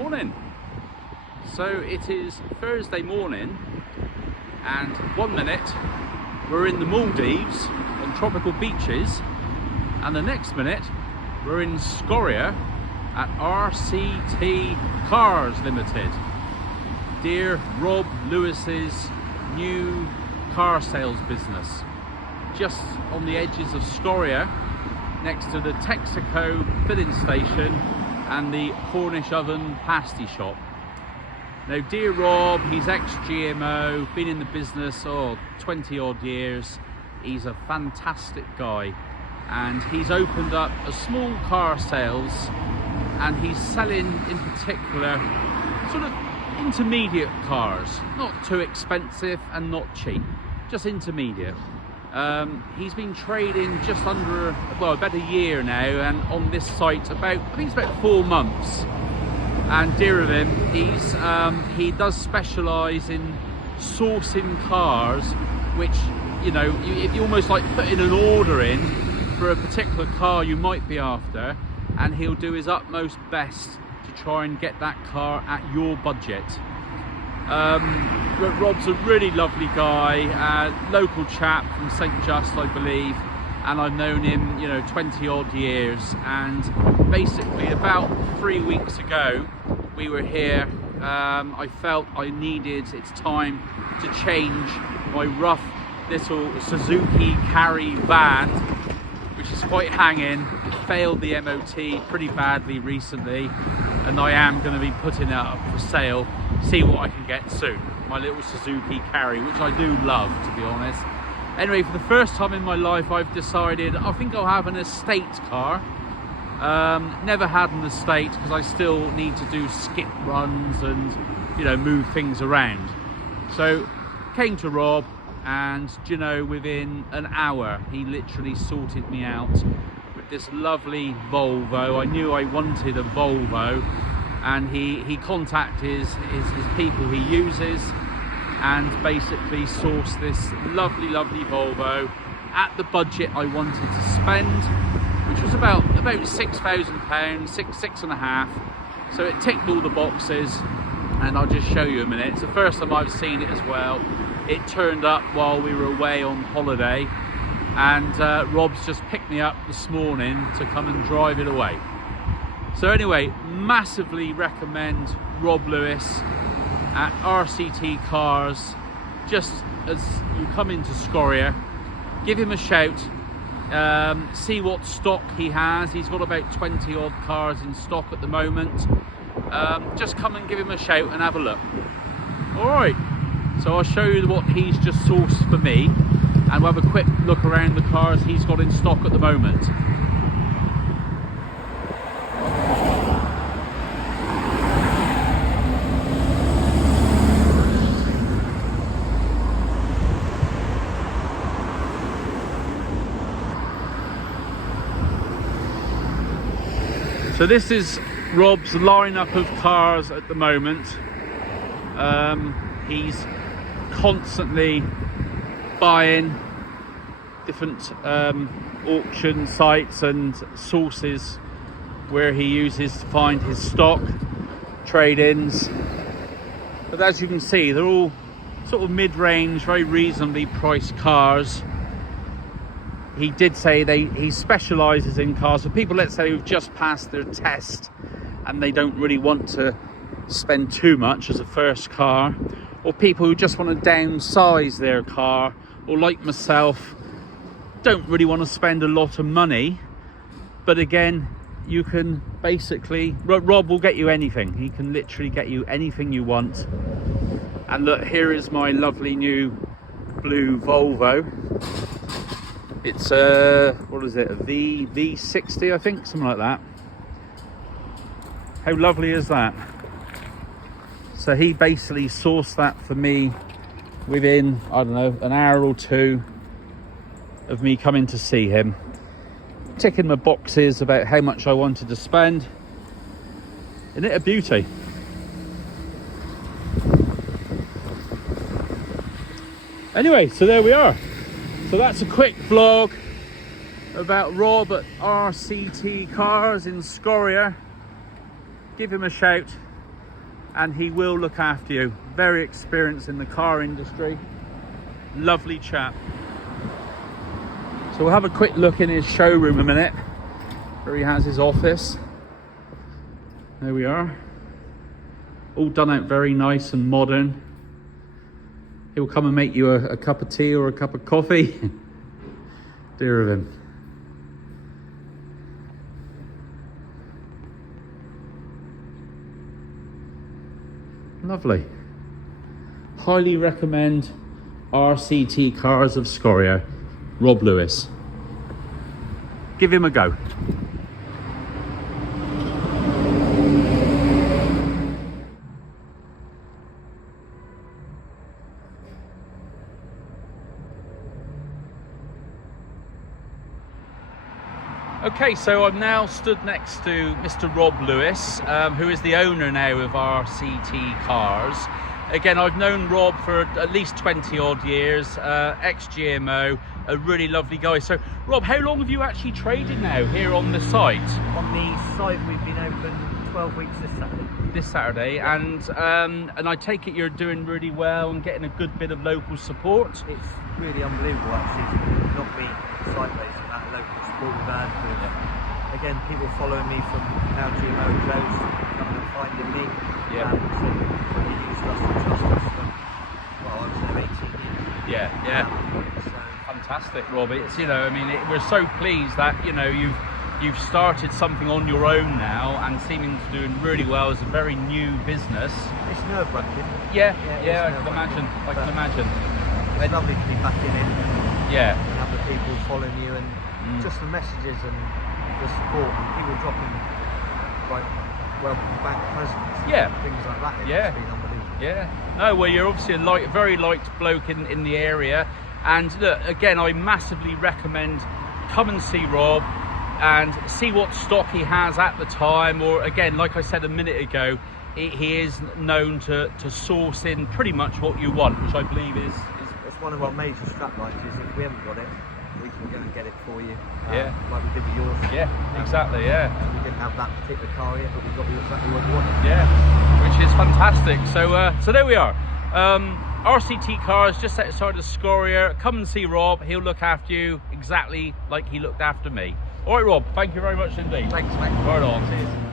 Morning. So it is Thursday morning and 1 minute we're in the Maldives on tropical beaches, and the next minute we're in Scorrier at RCT Cars Limited, dear Rob Lewis's new car sales business, just on the edges of Scorrier, next to the Texaco filling station and the Cornish oven pasty shop. Now, dear Rob, he's ex-GMO, been in the business 20 odd years. He's a fantastic guy, and he's opened up a small car sales, and he's selling in particular sort of intermediate cars, not too expensive and not cheap, just intermediate. He's been trading just under, about a year now, and on this site I think it's about 4 months. And dear of him, he does specialise in sourcing cars, which, you know, if you almost like putting an order in for a particular car you might be after, and he'll do his utmost best to try and get that car at your budget. Rob's a really lovely guy, local chap from St. Just, I believe, and I've known him, 20 odd years. And basically about 3 weeks ago we were here. I felt I needed, it's time to change my rough little Suzuki Carry van, which is quite hanging. It failed the MOT pretty badly recently, and I am going to be putting it up for sale, see what I can get soon. My little Suzuki Carry, which I do love, to be honest. Anyway, for the first time in my life, I've decided I think I'll have an estate car. Never had an estate because I still need to do skip runs and, move things around. So came to Rob, and within an hour he literally sorted me out with this lovely Volvo. I knew I wanted a Volvo, and he contacted his people he uses and basically sourced this lovely Volvo at the budget I wanted to spend, which was about £6,000, six and a half. So it ticked all the boxes, and I'll just show you a minute. It's the first time I've seen it as well. It turned up while we were away on holiday, and Rob's just picked me up this morning to come and drive it away. So anyway, massively recommend Rob Lewis at RCT Cars. Just as you come into Scorrier, give him a shout, see what stock he has. He's got about 20 odd cars in stock at the moment. Just come and give him a shout and have a look. Alright, so I'll show you what he's just sourced for me, and we'll have a quick look around the cars he's got in stock at the moment. So this is Rob's lineup of cars at the moment. He's constantly buying different auction sites and sources where he uses to find his stock, trade-ins. But as you can see, they're all sort of mid-range, very reasonably priced cars. He did say he specialises in cars for people, let's say, who've just passed their test and they don't really want to spend too much as a first car, or people who just want to downsize their car, or like myself, don't really want to spend a lot of money. But again, you can basically, Rob will get you anything. He can literally get you anything you want. And look, here is my lovely new blue Volvo. It's what is it, a V60, I think, something like that. How lovely is that? So he basically sourced that for me within, I don't know, an hour or two of me coming to see him, ticking my boxes about how much I wanted to spend. Isn't it a beauty? Anyway, so there we are. So that's a quick vlog about Rob at RCT Cars in Scorrier. Give him a shout, and he will look after you. Very experienced in the car industry. Lovely chap. So we'll have a quick look in his showroom a minute, where he has his office. There we are. All done out very nice and modern. He'll come and make you a cup of tea or a cup of coffee. Dear of him. Lovely. Highly recommend RCT Cars of Scorrier, Rob Lewis. Give him a go. Okay, so I'm now stood next to Mr. Rob Lewis, who is the owner now of RCT Cars. Again, I've known Rob for at least 20 odd years, ex-GMO, a really lovely guy. So, Rob, how long have you actually traded now here on the site? On the site, we've been open 12 weeks this Saturday. This Saturday, and I take it you're doing really well and getting a good bit of local support? It's really unbelievable, actually, not being site-based, that local support we've had with, again, people following me from now GMO close, coming and finding me. Yeah. So they used us and trust us for, well, I was there 18 years. Yeah. So Fantastic, Rob. It's, you know, I mean, we're so pleased that, you know, you've started something on your own now and seeming to doing really well as a very new business. it's nerve-wracking. Yeah, it's I can imagine. I can imagine. It's lovely to be back in it. Yeah. And have the people following you and just the messages and the support and people dropping like welcome back presents. Yeah. Things like that. Yeah. It's been unbelievable. Yeah. No, well, you're obviously a very liked bloke in the area. And look, again, I massively recommend come and see Rob and see what stock he has at the time. Or again, like I said a minute ago, he is known to source in pretty much what you want, which I believe is It's one of our major strap lines is if we haven't got it, we can go and get it for you. Yeah. Like we did with yours. yeah, exactly, yeah. We didn't have that particular car here, but we got you exactly what you wanted. Yeah, which is fantastic. So there we are. RCT Cars just outside of Scorrier. Come and see Rob. He'll look after you exactly like he looked after me. All right, Rob. Thank you very much indeed. Thanks, mate. Right on. Cheers.